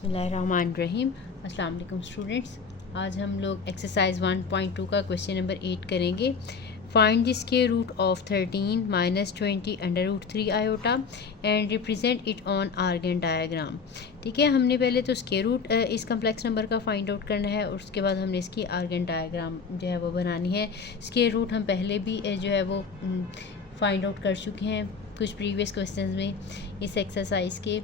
बिस्मिल्लाहिर्रहमानिर्रहीम। अस्सलाम वालेकुम स्टूडेंट्स। आज हम लोग एक्सरसाइज 1.2 का क्वेश्चन नंबर 8 करेंगे। Find the square root of 13 minus 20 under root 3 iota and represent it on Argand diagram. ठीक है, हमने पहले तो स्क्वायर रूट इस कम्प्लेक्स नंबर का फाइंड आउट करना है और उसके बाद हमने इसकी आर्गन डायग्राम जो है वो बनानी है। स्क्वायर रूट हम पहले भी जो है वो फाइंड आउट कर चुके हैं कुछ प्रीवियस क्वेश्चंस में इस एक्सरसाइज के।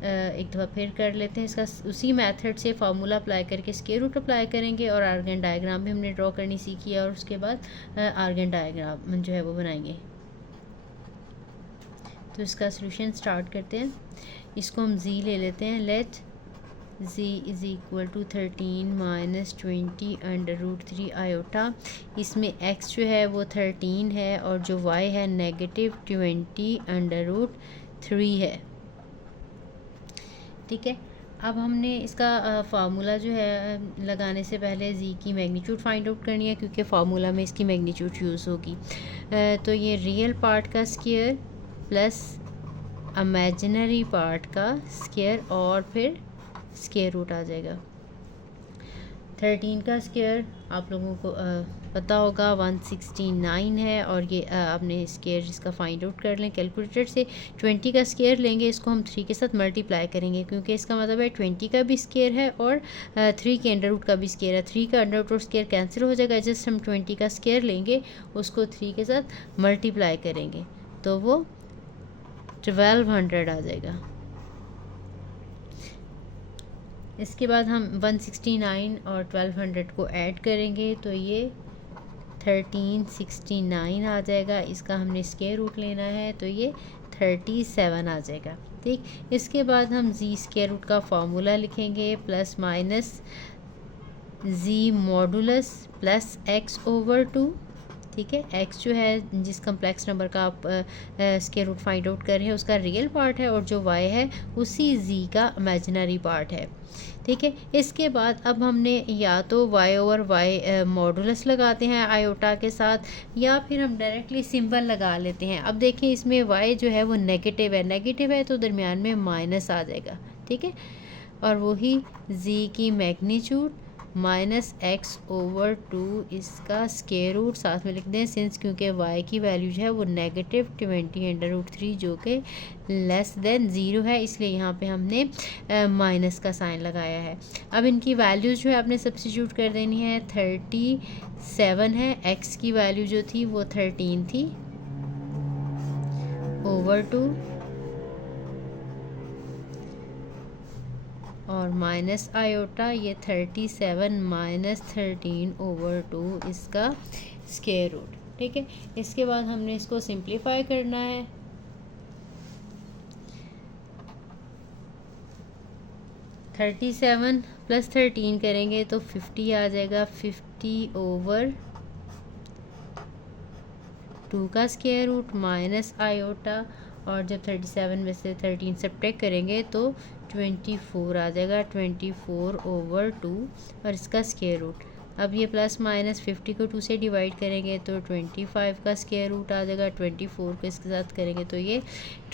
एक दफ़ा फिर कर लेते हैं इसका। उसी मेथड से फार्मूला अप्लाई करके स्क्वायर रूट अप्लाई करेंगे और आर्गन डायग्राम भी हमने ड्रॉ करनी सीखी है और उसके बाद आर्गन डायग्राम जो है वो बनाएंगे। तो इसका सोल्यूशन स्टार्ट करते हैं। इसको हम जी ले लेते हैं। Let z is equal to 13 minus 20 under root 3 iota. इसमें x जो है वो 13 है और जो y है नेगेटिव 20 अंडर रूट 3 है। ठीक है, अब हमने इसका फार्मूला जो है लगाने से पहले जी की मैग्नीट्यूड फाइंड आउट करनी है क्योंकि फार्मूला में इसकी मैग्नीट्यूड यूज़ होगी। तो ये रियल पार्ट का स्क्वायर प्लस इमेजिनरी पार्ट का स्क्वायर और फिर स्क्वायर रूट आ जाएगा। 13 का स्क्वायर आप लोगों को पता होगा 169 है और ये आपने स्क्वायर इसका फाइंड आउट कर लें कैलकुलेटर से। 20 का स्क्वायर लेंगे, इसको हम 3 के साथ मल्टीप्लाई करेंगे क्योंकि इसका मतलब है 20 का भी स्क्वायर है और 3 के अंडर रूट का भी स्क्वायर है। 3 का अंडर रूट और स्क्वायर कैंसिल हो जाएगा। जस्ट हम 20 का स्क्वायर लेंगे, उसको 3 के साथ मल्टीप्लाई करेंगे तो वो 1200 आ जाएगा। इसके बाद हम 169 और 1200 को ऐड करेंगे तो ये 1369 आ जाएगा। इसका हमने स्क्वायर रूट लेना है तो ये 37 आ जाएगा। ठीक, इसके बाद हम जी स्क्वायर रूट का फॉर्मूला लिखेंगे प्लस माइनस जी मॉडुलस प्लस एक्स ओवर 2। ठीक है, x जो है जिस कम्प्लेक्स नंबर का आप स्क्वायर रूट फाइंड आउट कर रहे हैं उसका रियल पार्ट है और जो y है उसी z का इमेजिनरी पार्ट है। ठीक है, इसके बाद अब हमने या तो y ओवर y मॉडुलस लगाते हैं आयोटा के साथ या फिर हम डायरेक्टली सिंबल लगा लेते हैं। अब देखें इसमें y जो है वो नेगेटिव है तो दरमियान में माइनस आ जाएगा। ठीक है, और वही z की मैग्नीट्यूड माइनस एक्स ओवर 2 इसका स्क्वायर रूट साथ में लिख दें सिंस क्योंकि y की वैल्यू जो है वो नेगेटिव 20 अंडर रूट 3 जो कि लेस देन 0 है, इसलिए यहाँ पे हमने माइनस का साइन लगाया है। अब इनकी वैल्यूज़ जो है आपने सब्स्टिट्यूट कर देनी है। 37 है, x की वैल्यू जो थी वो 13 थी ओवर 2 और माइनस आयोटा ये 37 माइनस 13 ओवर 2 इसका स्क्वायर रूट। ठीक है, इसके बाद हमने इसको सिंप्लीफाई करना है। थर्टी सेवन प्लस 13 करेंगे तो 50 आ जाएगा। 50 ओवर 2 का स्क्वायर रूट माइनस आयोटा और जब 37 में से 13 सब्ट्रैक्ट करेंगे तो 24 आ जाएगा। 24 ओवर 2 और इसका स्क्वायर रूट। अब ये प्लस माइनस 50 को 2 से डिवाइड करेंगे तो 25 का स्क्वायर रूट आ जाएगा। 24 को इसके साथ करेंगे तो ये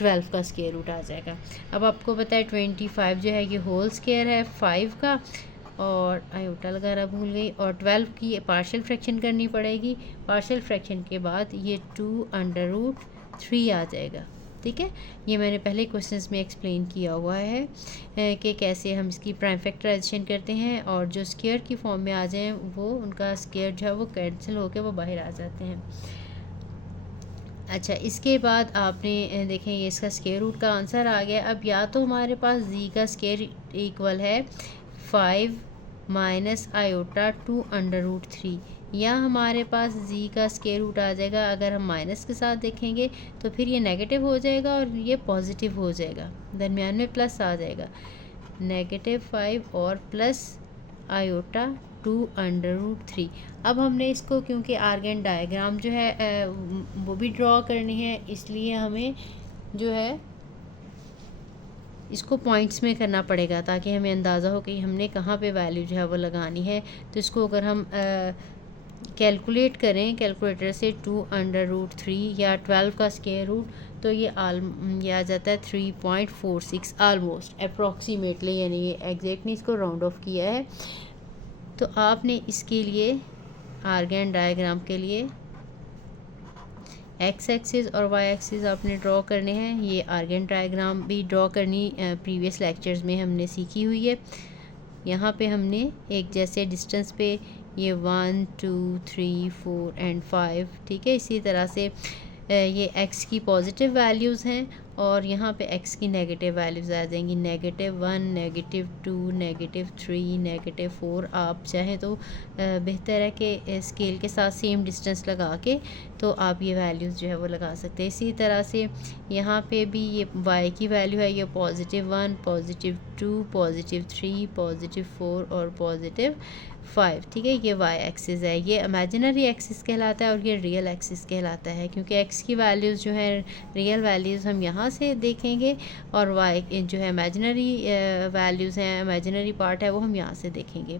12 का स्क्वायर रूट आ जाएगा। अब आपको पता है 25 जो है ये होल स्क्वायर है 5 का और आयोटा लगाना भूल गई और 12 की पार्शियल फ्रैक्शन करनी पड़ेगी। पार्शियल फ्रैक्शन के बाद ये 2 अंडर रूट 3 आ जाएगा। ठीक है, ये मैंने पहले क्वेश्चंस में एक्सप्लेन किया हुआ है कि कैसे हम इसकी प्राइम फैक्टराइजेशन करते हैं और जो स्क्वायर की फॉर्म में आ जाएं वो उनका स्क्वायर जो है वो कैंसिल होकर वो बाहर आ जाते हैं। अच्छा, इसके बाद आपने देखें ये इसका स्क्वायर रूट का आंसर आ गया। अब या तो हमारे पास जी का स्क्वायर इक्वल है 5 माइनस आयोटा 2 अंडर रूट 3 या हमारे पास जी का स्क्वायर रूट आ जाएगा। अगर हम माइनस के साथ देखेंगे तो फिर ये नेगेटिव हो जाएगा और ये पॉजिटिव हो जाएगा, दरमियान में प्लस आ जाएगा। -5 और प्लस आयोटा 2 अंडर रूट 3। अब हमने इसको क्योंकि आर्गन डायग्राम जो है वो भी ड्रॉ करनी है इसलिए हमें जो है इसको पॉइंट्स में करना पड़ेगा ताकि हमें अंदाज़ा हो कि हमने कहाँ पे वैल्यू जो है वो लगानी है। तो इसको अगर हम कैलकुलेट करें कैलकुलेटर से 2√3 या 12 का स्क्वायर रूट, तो ये आ जाता है 3.46 आलमोस्ट अप्रॉक्सीमेटली, यानी ये एग्जैक्टली इसको राउंड ऑफ किया है। तो आपने इसके लिए आर्गन डायग्राम के लिए एक्स एक्सिस और वाई एक्सिस आपने ड्रॉ करने हैं। ये आर्गन डायग्राम भी ड्रॉ करनी प्रीवियस लेक्चर्स में हमने सीखी हुई है। यहाँ पे हमने एक जैसे डिस्टेंस पे ये 1 2 3 4 एंड 5, ठीक है। इसी तरह से ये x की पॉजिटिव वैल्यूज़ हैं और यहाँ पे x की नेगेटिव वैल्यूज़ आ जाएंगी, -1 -2 -3 -4। आप चाहें तो बेहतर है कि स्केल के साथ सेम डिस्टेंस लगा के तो आप ये वैल्यूज़ जो है वो लगा सकते हैं। इसी तरह से यहाँ पे भी ये y की वैल्यू है, ये +1 +2 +3 +4 और +5, ठीक है। ये y एक्सिस है, ये इमेजिनरी एक्सिस कहलाता है और ये रियल एक्सिस कहलाता है, क्योंकि x की वैल्यूज़ जो है रियल वैल्यूज़ हम यहाँ से देखेंगे और y जो है इमेजिनरी वैल्यूज़ हैं, इमेजिनरी पार्ट है वो हम यहाँ से देखेंगे।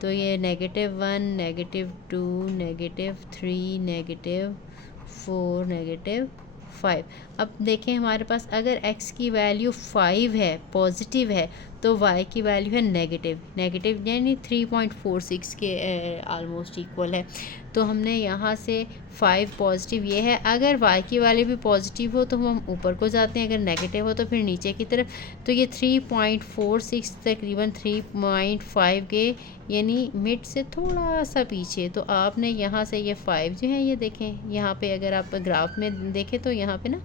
तो ये -1 -2 -3 -4 -5। अब देखें हमारे पास अगर x की वैल्यू 5 है, पॉजिटिव है, तो y की वैल्यू है नेगेटिव यानी 3.46 के आलमोस्ट इक्वल है। तो हमने यहाँ से 5 पॉजिटिव ये है, अगर y की वैल्यू भी पॉजिटिव हो तो हम ऊपर को जाते हैं, अगर नेगेटिव हो तो फिर नीचे की तरफ। तो ये 3.46 तकरीबन 3.5 के यानी मिड से थोड़ा सा पीछे। तो आपने यहाँ से ये 5 जो है ये देखें, यहाँ पे अगर आप ग्राफ में देखें तो यहाँ पे ना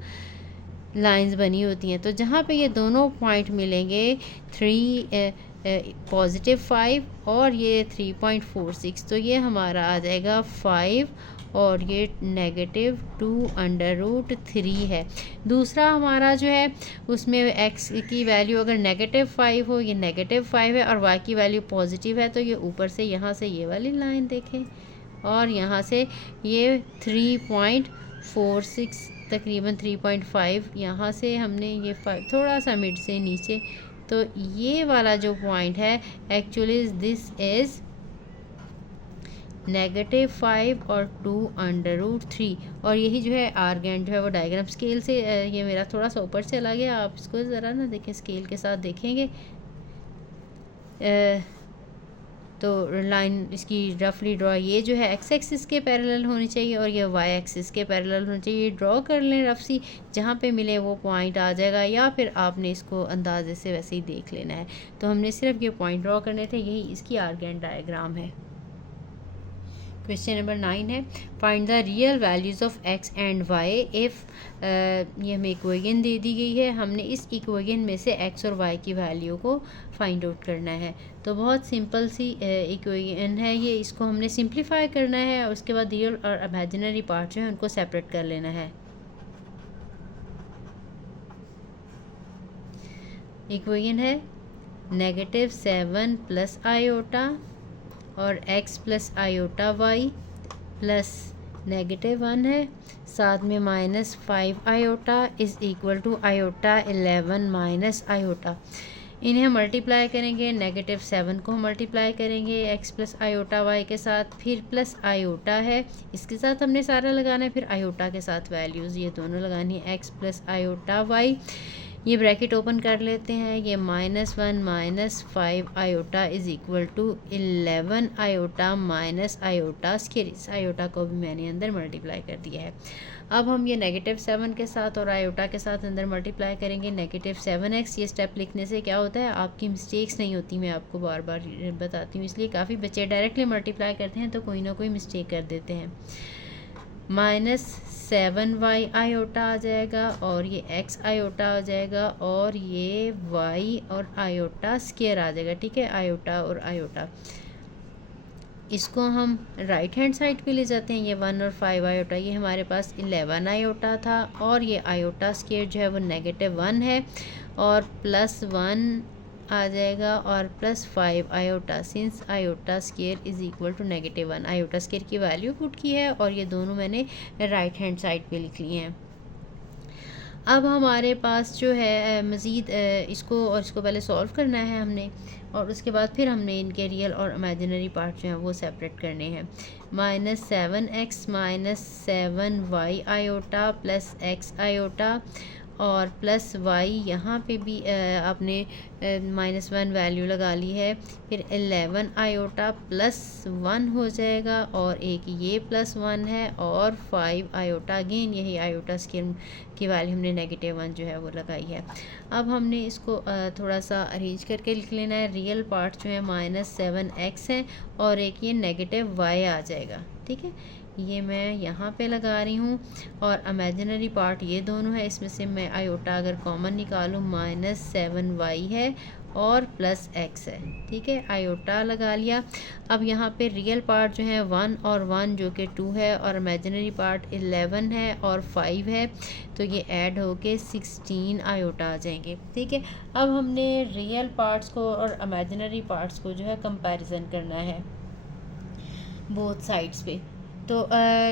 लाइंस बनी होती हैं। तो जहाँ पे ये दोनों पॉइंट मिलेंगे 5 और ये 3.46, तो ये हमारा आ जाएगा 5 और ये -2√3 है। दूसरा हमारा जो है उसमें x की वैल्यू अगर -5 हो, ये -5 है और y की वैल्यू पॉजिटिव है, तो ये ऊपर से यहाँ से ये वाली लाइन देखें और यहाँ से ये 3.46 तकरीबन 3.5, यहाँ से हमने ये 5 थोड़ा सा मिड से नीचे। तो ये वाला जो पॉइंट है एक्चुअली दिस इज़ -5 और 2√3, और यही जो है आर्गन जो है वो डायग्राम स्केल से ये मेरा थोड़ा सा ऊपर चला गया, आप इसको ज़रा ना देखें, स्केल के साथ देखेंगे तो लाइन इसकी रफली ड्रॉ, ये जो है x एक्सिस के पैरेलल होनी चाहिए और ये y एक्सिस के पैरेलल होनी चाहिए। ड्रॉ कर लें रफ सी, जहाँ पे मिले वो पॉइंट आ जाएगा, या फिर आपने इसको अंदाजे से वैसे ही देख लेना है। तो हमने सिर्फ ये पॉइंट ड्रॉ करने थे, यही इसकी आर्गन डायग्राम है। क्वेश्चन नंबर 9 है, find the real values of x and y if, ये हमें इक्वेशन दे दी गई है, हमने इस इक्वेशन में से x और y की वैल्यू को फाइंड आउट करना है। तो बहुत सिंपल सी इक्वेशन है ये, इसको हमने सिंप्लीफाई करना है और उसके बाद रियल और इमेजिनरी पार्ट जो है उनको सेपरेट कर लेना है। इक्वेशन है -7 + आयोटा और x + आयोटा y प्लस -1 है, साथ में -5 iota is equal to iota 11 - iota. इन्हें मल्टीप्लाई करेंगे, -7 को मल्टीप्लाई करेंगे x + आयोटा y के साथ, फिर प्लस आयोटा है इसके साथ हमने सारा लगाना है, फिर आयोटा के साथ वैल्यूज़ ये दोनों लगानी है, x + आयोटा y। ये ब्रैकेट ओपन कर लेते हैं, ये -1 - 5 iota is equal to 11 iota minus iota square. इस आयोटा को भी मैंने अंदर मल्टीप्लाई कर दिया है। अब हम ये -7 के साथ और आयोटा के साथ अंदर मल्टीप्लाई करेंगे, -7x। ये स्टेप लिखने से क्या होता है, आपकी मिस्टेक्स नहीं होती, मैं आपको बार बार बताती हूँ, इसलिए काफ़ी बच्चे डायरेक्टली मल्टीप्लाई करते हैं तो कोई ना कोई मिस्टेक कर देते हैं। -7y आयोटा आ जाएगा और ये x आयोटा आ जाएगा और ये y और आयोटा स्क्वायर आ जाएगा, ठीक है, आयोटा और आयोटा। इसको हम राइट हैंड साइड पे ले जाते हैं, ये 1 और 5 आयोटा, ये हमारे पास 11 आयोटा था और ये आयोटा स्क्वायर जो है वो -1 है और +1 आ जाएगा और +5 iota, since iota square is equal to -1। Iota square की वैल्यू पुट की है और ये दोनों मैंने राइट हैंड साइड पे लिख लिए हैं। अब हमारे पास जो है मज़ीद इसको पहले सॉल्व करना है हमने, और उसके बाद फिर हमने इनके रियल और इमेजिनरी पार्ट जो हैं वो सेपरेट करने हैं। -7x minus 7y iota plus x iota और प्लस y यहाँ पे भी आपने -1 वैल्यू लगा ली है, फिर 11 आयोटा प्लस 1 हो जाएगा, और एक ये +1 है, और 5 आयोटा, अगेन यही आयोटा की वैल्यू हमने -1 जो है वो लगाई है। अब हमने इसको थोड़ा सा अरेंज करके लिख लेना है। रियल पार्ट जो है -7x है और एक ये -y आ जाएगा, ठीक है। ये मैं यहाँ पे लगा रही हूँ, और इमेजिनरी पार्ट ये दोनों है, इसमें से मैं आयोटा अगर कॉमन निकालूँ -7y है और प्लस x है, ठीक है। आयोटा लगा लिया। अब यहाँ पे रियल पार्ट जो है 1 और 1 जो कि 2 है, और इमेजिनरी पार्ट 11 है और 5 है, तो ये ऐड होके 16 आयोटा आ जाएंगे, ठीक है। अब हमने रियल पार्ट्स को और इमेजिनरी पार्ट्स को जो है कंपैरिजन करना है बोथ साइड्स पे। तो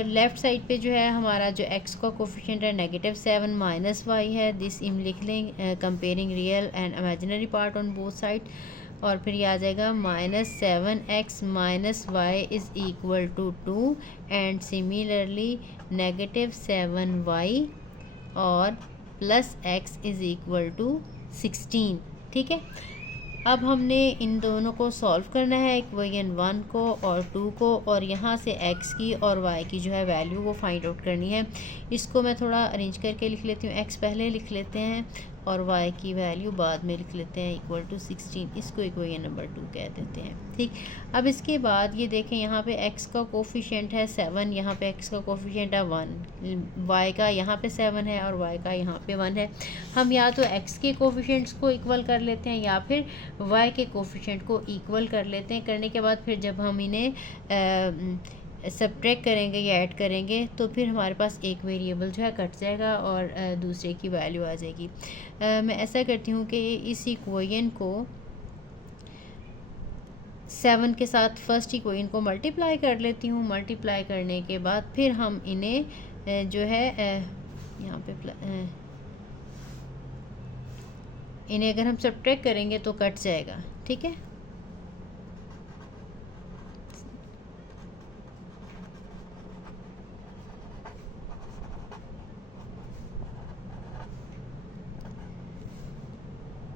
लेफ़्ट साइड पे जो है हमारा जो x का कोफिशिएंट है -7 माइनस y है, दिस इम लिख लें comparing real and imaginary part on both side, और फिर ये आ जाएगा -7x minus y is equal to 2 and similarly -7y और plus x is equal to 16, ठीक है। अब हमने इन दोनों को सॉल्व करना है, इक्वेशन 1 को और 2 को, और यहाँ से x की और y की जो है वैल्यू वो फाइंड आउट करनी है। इसको मैं थोड़ा अरेंज करके लिख लेती हूँ, x पहले लिख लेते हैं और y की वैल्यू बाद में लिख लेते हैं, इक्वल टू 16, इसको इक्वेशन नंबर 2 कह देते हैं, ठीक। अब इसके बाद ये देखें, यहाँ पे x का कोफिशिएंट है 7, यहाँ पे x का कोफिशिएंट है 1, y का यहाँ पे 7 है और y का यहाँ पे 1 है। हम या तो x के कोफिशिएंट्स को इक्वल कर लेते हैं या फिर y के कोफिशिएंट को इक्वल कर लेते हैं। करने के बाद फिर जब हम इन्हें सब्ट्रैक्ट करेंगे या ऐड करेंगे तो फिर हमारे पास एक वेरिएबल जो है कट जाएगा और दूसरे की वैल्यू आ जाएगी। मैं ऐसा करती हूँ कि इस इक्वेशन को 7 के साथ फर्स्ट इक्वेशन को मल्टीप्लाई कर लेती हूँ। मल्टीप्लाई करने के बाद फिर हम इन्हें जो है यहाँ पे इन्हें अगर हम सब्ट्रैक्ट करेंगे तो कट जाएगा, ठीक है।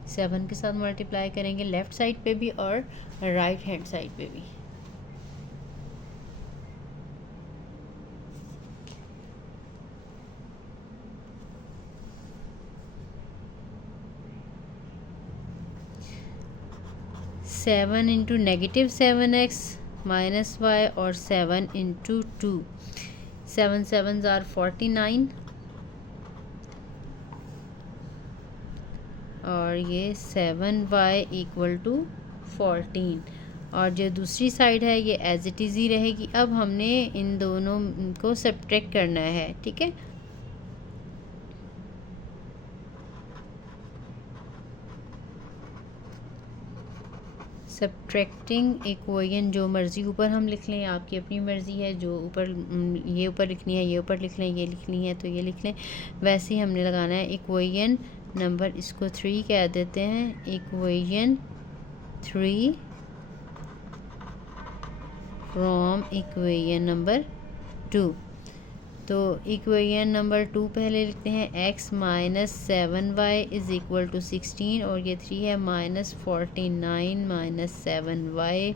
सेवन के साथ मल्टीप्लाई करेंगे लेफ़्ट साइड पे भी और राइट हैंड साइड पे भी। Seven into -7x minus y और 7 इंटू 2, 7 7s आर 49 और ये 7y इक्वल टू 14, और जो दूसरी साइड है ये एज इट इज़ ही रहेगी। अब हमने इन दोनों को सब्ट्रैक्ट करना है, ठीक है। सब्ट्रैक्टिंग इक्वेशन जो मर्ज़ी ऊपर हम लिख लें, आपकी अपनी मर्ज़ी है, जो ऊपर ये ऊपर लिखनी है ये ऊपर लिख लें, ये लिखनी है तो ये लिख लें। वैसे ही हमने लगाना है इक्वेशन नंबर, इसको 3 कह देते हैं, इक्वेशन 3 फ्रॉम इक्वेशन नंबर 2। तो इक्वेशन नंबर 2 पहले लिखते हैं, x minus 7y is equal to 16, और ये 3 है -49 माइनस 7y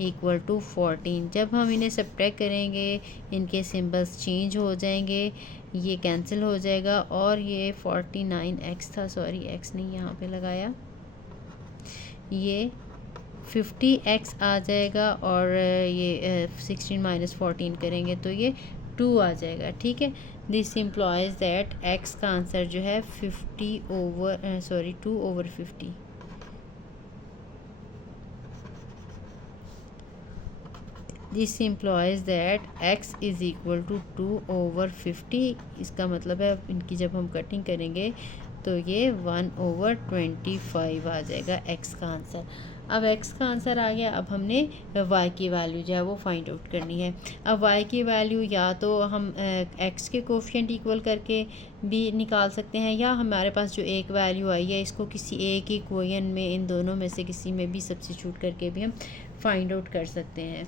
इक्वल टू 14। जब हम इन्हें सब्ट्रैक्ट करेंगे इनके सिंबल्स चेंज हो जाएंगे, ये कैंसिल हो जाएगा, और ये 49x था, सॉरी x नहीं यहाँ पे लगाया, ये 50x आ जाएगा, और ये 16 माइनस 14 करेंगे तो ये 2 आ जाएगा, ठीक है। दिस इम्प्लॉयज़ दैट x का आंसर जो है 2 over 50। This implies that x is equal to 2 over 50। इसका मतलब है इनकी जब हम कटिंग करेंगे तो ये 1 ओवर 25 आ जाएगा x का आंसर। अब x का आंसर आ गया। अब हमने y की वैल्यू जो है वो फाइंड आउट करनी है। अब y की वैल्यू या तो हम x के कोफिशिएंट इक्वल करके भी निकाल सकते हैं, या हमारे पास जो एक वैल्यू आई है इसको किसी एक ही इक्वेशन में, इन दोनों में से किसी में भी सब्स्टिट्यूट करके भी हम फाइंड आउट कर सकते हैं।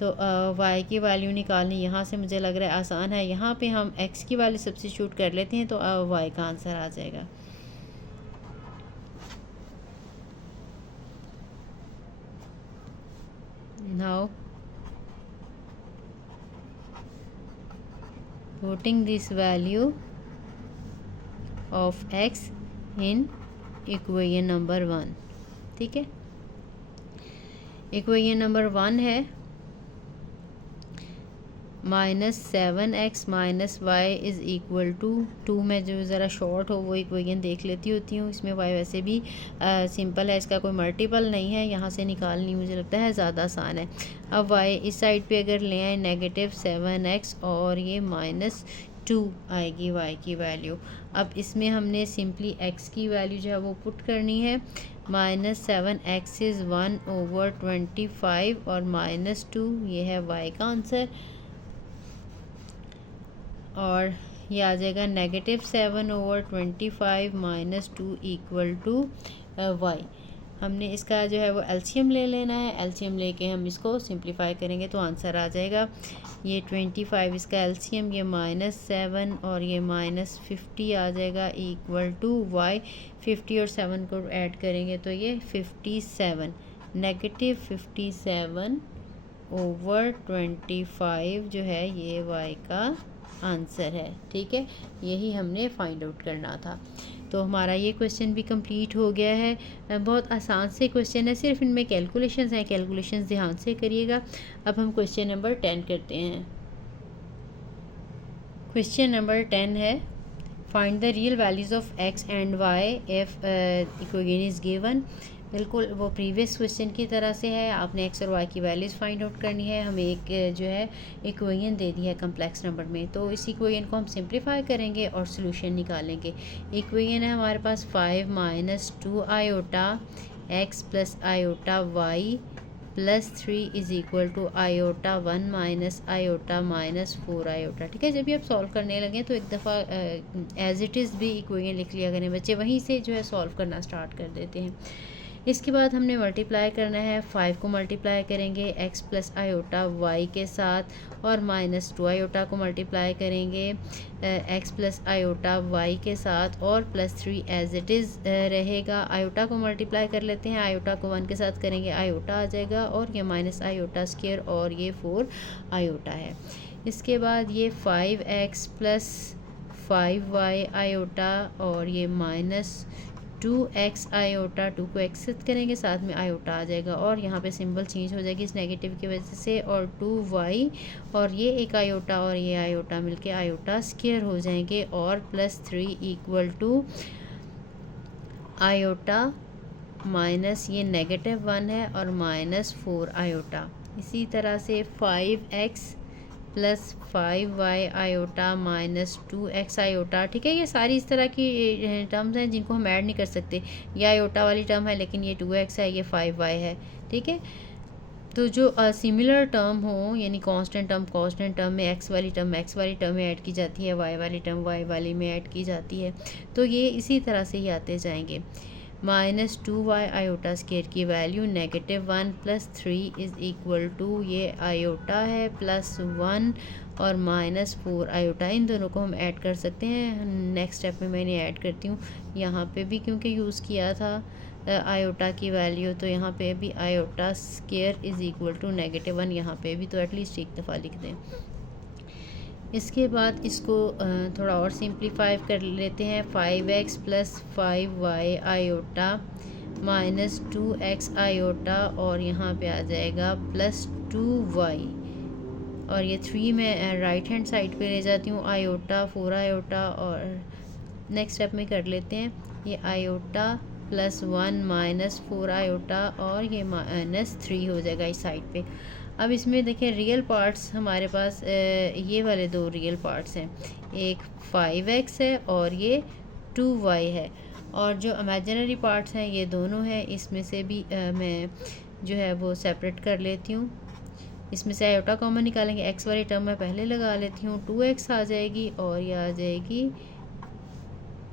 तो y की वैल्यू निकालनी यहाँ से मुझे लग रहा है आसान है। यहाँ पे हम x की वैल्यू सब्स्टिट्यूट कर लेते हैं तो y का आंसर आ जाएगा। Now putting this value of x in equation number 1, ठीक है। इक्वेशन नंबर 1 है -7x - y is equal to 2। मैं जो ज़रा शॉर्ट हो वो इक्वेशन देख लेती होती हूँ। इसमें y वैसे भी सिंपल है, इसका कोई मल्टीपल नहीं है, यहाँ से निकालनी मुझे लगता है ज़्यादा आसान है। अब y इस साइड पे अगर ले आए -7x और ये -2 आएगी y की वैल्यू। अब इसमें हमने सिंपली x की वैल्यू जो है वो पुट करनी है। -7x इज़ 1/25 और -2 ये है y का आंसर, और ये आ जाएगा -7/25 - 2 इक्वल टू y। हमने इसका जो है वो एलसीएम ले लेना है। एलसीएम लेके हम इसको सिंप्लीफाई करेंगे तो आंसर आ जाएगा ये 25, इसका एलसीएम ये -7 और ये -50 आ जाएगा इक्वल टू y। 50 और 7 को ऐड करेंगे तो ये 57, -57/25 जो है ये y का आंसर है, ठीक है। यही हमने फाइंड आउट करना था। तो हमारा ये क्वेश्चन भी कंप्लीट हो गया है। बहुत आसान से क्वेश्चन है, सिर्फ इनमें कैलकुलेशंस हैं, कैलकुलेशंस ध्यान से करिएगा। अब हम क्वेश्चन नंबर 10 करते हैं। क्वेश्चन नंबर 10 है find the real values of x and y if equation is given. बिल्कुल वो प्रीवियस क्वेश्चन की तरह से है, आपने x और y की वैल्यूज़ फाइंड आउट करनी है। हमें एक जो है इक्वेशन दे दी है कम्प्लेक्स नंबर में, तो इस इक्वेशन को हम सिंप्लीफाई करेंगे और सोल्यूशन निकालेंगे। इक्वेशन है हमारे पास 5 - 2 iota x plus iota y plus 3 is equal to iota 1 - iota -4 iota, ठीक है। जब भी आप सॉल्व करने लगे तो एक दफ़ा एज इट इज़ भी इक्वेशन लिख लिया करें बच्चे, वहीं से जो है सॉल्व करना स्टार्ट कर देते हैं। इसके बाद हमने मल्टीप्लाई करना है। 5 को मल्टीप्लाई करेंगे x प्लस आयोटा y के साथ, और -2 आयोटा को मल्टीप्लाई करेंगे x प्लस आयोटा y के साथ, और +3 एज इट इज़ रहेगा। आयोटा को मल्टीप्लाई कर लेते हैं, आयोटा को 1 के साथ करेंगे आयोटा आ जाएगा, और ये माइनस आयोटा स्क्वायर और ये 4 आयोटा है। इसके बाद ये 5x प्लस 5y आयोटा और ये -2x आयोटा, 2 को एक्सेप्ट करेंगे, साथ में आयोटा आ जाएगा, और यहाँ पे सिंबल चेंज हो जाएगी इस नेगेटिव की वजह से, और 2y और ये एक आयोटा और ये आयोटा मिलके आयोटा स्क्वायर हो जाएंगे, और +3 इक्वल टू आयोटा माइनस ये -1 है और -4 आयोटा। इसी तरह से 5x plus 5y iota -2x iota, ठीक है। ये सारी इस तरह की टर्म्स हैं जिनको हम ऐड नहीं कर सकते। ये आयोटा वाली टर्म है लेकिन ये 2x है, ये 5y है, ठीक है। तो जो सिमिलर टर्म हो, यानी कांस्टेंट टर्म में x वाली टर्म में ऐड की जाती है, y वाली टर्म y वाली में ऐड की जाती है। तो ये इसी तरह से ही आते जाएंगे। -2y आयोटा स्क्वायर की वैल्यू -1 + 3 इज़ इक्वल टू ये आयोटा है +1 और -4 आयोटा। इन दोनों को हम ऐड कर सकते हैं। नेक्स्ट स्टेप में मैंने ऐड करती हूँ। यहाँ पे भी क्योंकि यूज़ किया था आयोटा की वैल्यू, तो यहाँ पे भी iota square is equal to -1, यहाँ पे भी तो एटलीस्ट एक दफ़ा लिख दें। इसके बाद इसको थोड़ा और सिंप्लीफाई कर लेते हैं। 5x plus 5y iota -2x iota, और यहाँ पे आ जाएगा +2y, और ये 3 मैं राइट हैंड साइड पे ले जाती हूँ, आयोटा 4 आयोटा, और नेक्स्ट स्टेप में कर लेते हैं ये आयोटा +1 - 4 आयोटा, और ये -3 हो जाएगा इस साइड पे। अब इसमें देखें रियल पार्ट्स हमारे पास ये वाले 2 रियल पार्ट्स हैं, एक 5x है और ये 2y है, और जो इमेजिनरी पार्ट्स हैं ये दोनों हैं, इसमें से भी मैं जो है वो सेपरेट कर लेती हूँ। इसमें से आयोटा कॉमन निकालेंगे, एक्स वाली टर्म मैं पहले लगा लेती हूँ, 2x आ जाएगी और ये आ जाएगी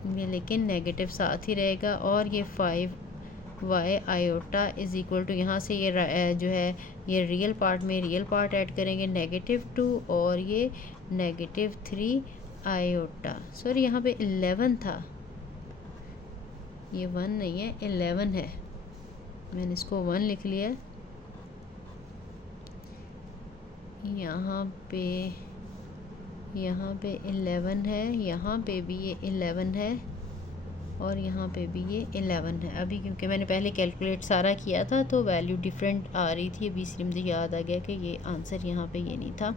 ये, लेकिन नेगेटिव साथ ही रहेगा, और ये 5y iota is equal to, यहाँ से ये जो है ये रियल पार्ट में रियल पार्ट ऐड करेंगे, -2 और ये -3 आयोटा। सॉरी यहाँ पे 11 था, ये 1 नहीं है 11 है, मैंने इसको 1 लिख लिया। यहाँ पे 11 है, यहाँ पे भी ये 11 है और यहाँ पे भी ये 11 है। अभी क्योंकि मैंने पहले कैलकुलेट सारा किया था तो वैल्यू डिफरेंट आ रही थी, अभी इसलिए मुझे याद आ गया कि ये आंसर यहाँ पे ये नहीं था।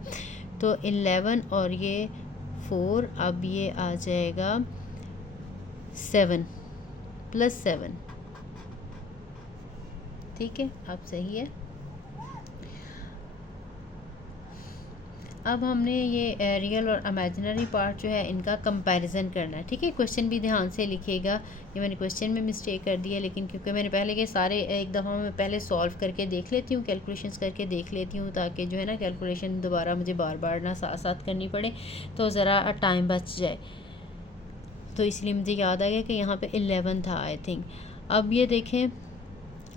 तो 11 और ये 4, अब ये आ जाएगा 7 + 7, ठीक है, अब सही है। अब हमने ये रियल और इमेजिनरी पार्ट जो है इनका कंपैरिजन करना है, ठीक है। क्वेश्चन भी ध्यान से लिखिएगा, ये मैंने क्वेश्चन में मिस्टेक कर दी है, लेकिन क्योंकि मैंने पहले के सारे एक दफ़ा मैं पहले सॉल्व करके देख लेती हूँ, कैलकुलेशंस करके देख लेती हूँ, ताकि जो है ना कैलकुलेशन दोबारा मुझे बार बार ना साथ साथ करनी पड़े, तो ज़रा टाइम बच जाए। तो इसलिए मुझे याद आ गया कि यहाँ पर 11 था आई थिंक। अब ये देखें,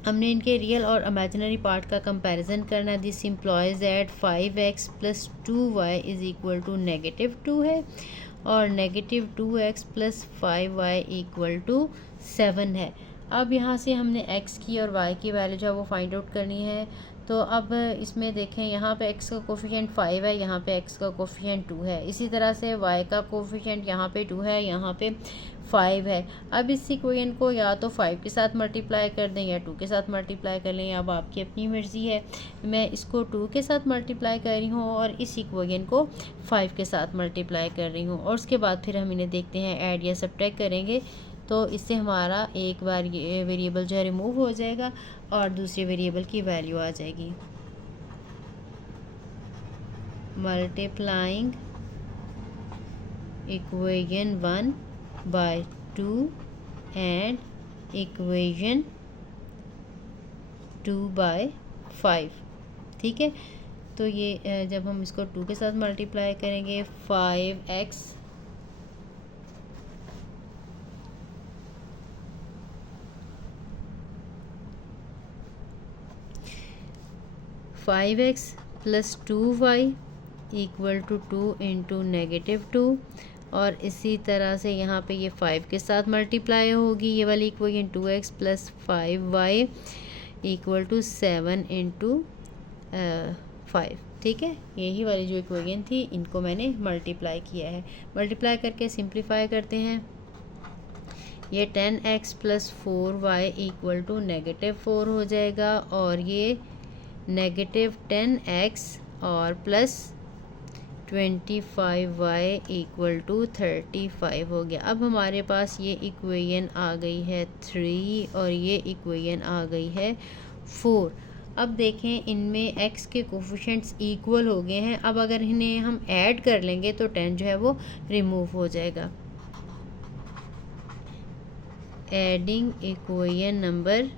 हमने इनके रियल और इमेजिनरी पार्ट का कंपैरिजन करना है। This implies that 5x + 2y is equal to -2 है और -2x + 5y इक्वल टू 7 है। अब यहाँ से हमने x की और y की वैल्यू जो है वो फाइंड आउट करनी है। तो अब इसमें देखें, यहाँ पे x का कोफिशिएंट 5 है, यहाँ पे x का कोफिशिएंट 2 है, इसी तरह से y का कोफिशिएंट यहाँ पे 2 है, यहाँ पे 5 है। अब इस इक्वेशन को या तो 5 के साथ मल्टीप्लाई कर दें या 2 के साथ मल्टीप्लाई कर लें, अब आपकी अपनी मर्ज़ी है। मैं इसको 2 के साथ मल्टीप्लाई कर रही हूँ और इस इक्वेशन को 5 के साथ मल्टीप्लाई कर रही हूँ, और उसके बाद फिर हम इन्हें देखते हैं ऐड या सब्ट्रैक्ट करेंगे। तो इससे हमारा एक बार ये वेरिएबल जो है रिमूव हो जाएगा और दूसरे वेरिएबल की वैल्यू आ जाएगी। Multiplying equation 1 by 2 and equation 2 by 5, ठीक है। तो ये जब हम इसको 2 के साथ मल्टीप्लाई करेंगे, 5x + 2y equal to 2 into -2, और इसी तरह से यहाँ पे ये 5 के साथ मल्टीप्लाई होगी ये वाली equation, 2x + 5y equal to 7 into 5, ठीक है। यही वाली जो इक्वेशन थी इनको मैंने मल्टीप्लाई किया है। मल्टीप्लाई करके सिंप्लीफाई करते हैं, ये 10x + 4y इक्वल टू -4 हो जाएगा, और ये -10x और प्लस 25y इक्वल टू 35 हो गया। अब हमारे पास ये इक्वेशन आ गई है 3 और ये इक्वेशन आ गई है 4। अब देखें, इनमें x के कोफिशिएंट्स इक्वल हो गए हैं। अब अगर इन्हें हम ऐड कर लेंगे तो 10 जो है वो रिमूव हो जाएगा। Adding equation number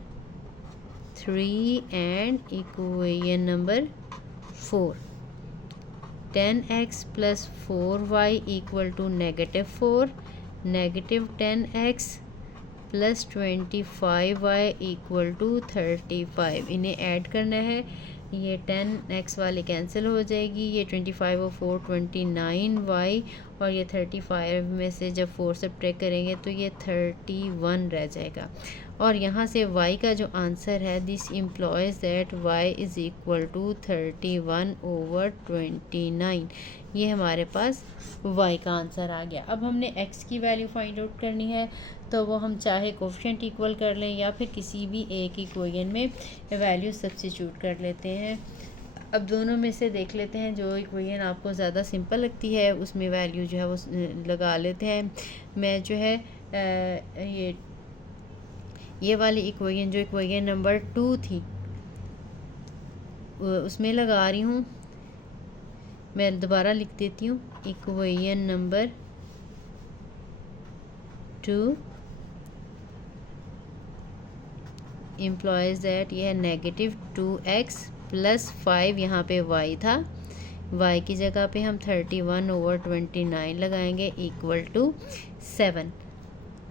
3 and equation number 4, 10x + 4y equal to -4, -10x + 25y equal to 35। इन्हें ऐड करना है, ये 10x वाली कैंसिल हो जाएगी, ये 25 और 4 29y, और ये 35 में से जब 4 सब्ट्रैक्ट करेंगे तो ये 31 रह जाएगा। और यहाँ से y का जो आंसर है, this implies that y is equal to 31/29, ये हमारे पास y का आंसर आ गया। अब हमने x की वैल्यू फाइंड आउट करनी है, तो वो हम चाहे कोफिशिएंट इक्वल कर लें या फिर किसी भी एक इक्वेशन में वैल्यू सब्स्टिट्यूट कर लेते हैं। अब दोनों में से देख लेते हैं जो इक्वेशन आपको ज़्यादा सिंपल लगती है उसमें वैल्यू जो है वो लगा लेते हैं। मैं जो है ये वाली इक्वेशन जो इक्वेशन नंबर 2 थी उसमें लगा रही हूँ। मैं दोबारा लिख देती हूँ, इक्वेशन नंबर 2 इम्प्लॉयज़ दैट ये है -2x + 5, यहाँ पे y था, y की जगह पे हम 31/29 लगाएंगे इक्वल टू 7।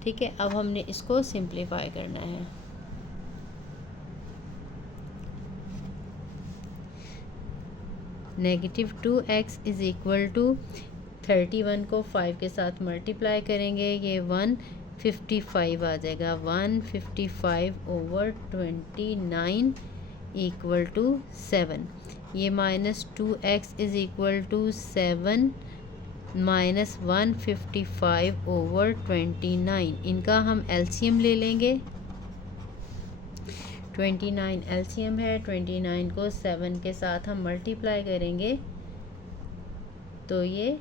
ठीक है, अब हमने इसको सिंप्लीफाई करना है। -2x इज़ इक्वल टू 31 को 5 के साथ मल्टीप्लाई करेंगे, ये 155 आ जाएगा। 155/29 इक्वल टू 7। ये -2x is equal to 7 minus 155/29, इनका हम एलसीएम ले लेंगे। 29 एलसीएम है, 29 को 7 के साथ हम मल्टीप्लाई करेंगे तो ये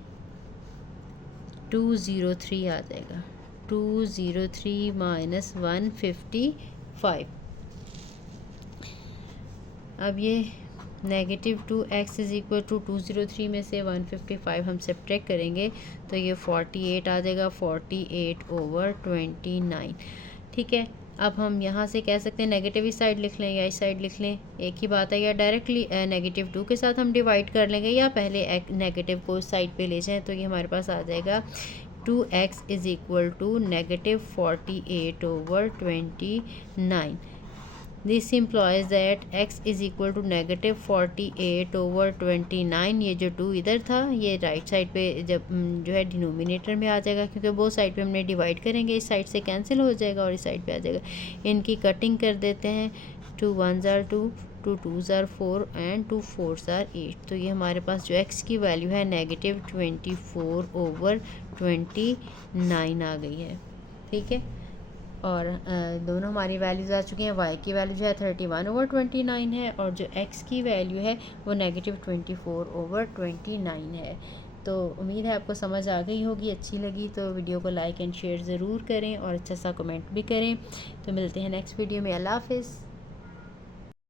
203 आ जाएगा। 203 माइनस 155। अब ये -2x इज़ इक्वल टू 203 में से 155 हम सब्ट्रैक्ट करेंगे तो ये 48 आ जाएगा। 48/29। ठीक है, अब हम यहाँ से कह सकते हैं नेगेटिव इस साइड लिख लें या इस साइड लिख लें, एक ही बात है। या डायरेक्टली -2 के साथ हम डिवाइड कर लेंगे या पहले नेगेटिव को इस साइड पे ले जाएं तो ये हमारे पास आ जाएगा 2x is equal to -48/29। This implies that x is equal to -48/29। ये जो 2 इधर था ये राइट साइड पे जब जो है डिनोमिनेटर में आ जाएगा, क्योंकि वो साइड पे हमने डिवाइड करेंगे, इस साइड से कैंसिल हो जाएगा और इस साइड पे आ जाएगा। इनकी कटिंग कर देते हैं। 2 1s are 2, 2 2s are 4 and 2 4s are 8। तो ये हमारे पास जो x की वैल्यू है -24/29 आ गई है। ठीक है, और दोनों हमारी वैल्यूज़ आ चुकी हैं। y की वैल्यू जो है 31/29 है और जो x की वैल्यू है वो -24/29 है। तो उम्मीद है आपको समझ आ गई होगी। अच्छी लगी तो वीडियो को लाइक एंड शेयर ज़रूर करें और अच्छा सा कमेंट भी करें। तो मिलते हैं नेक्स्ट वीडियो में। अल्लाह हाफ़िज़।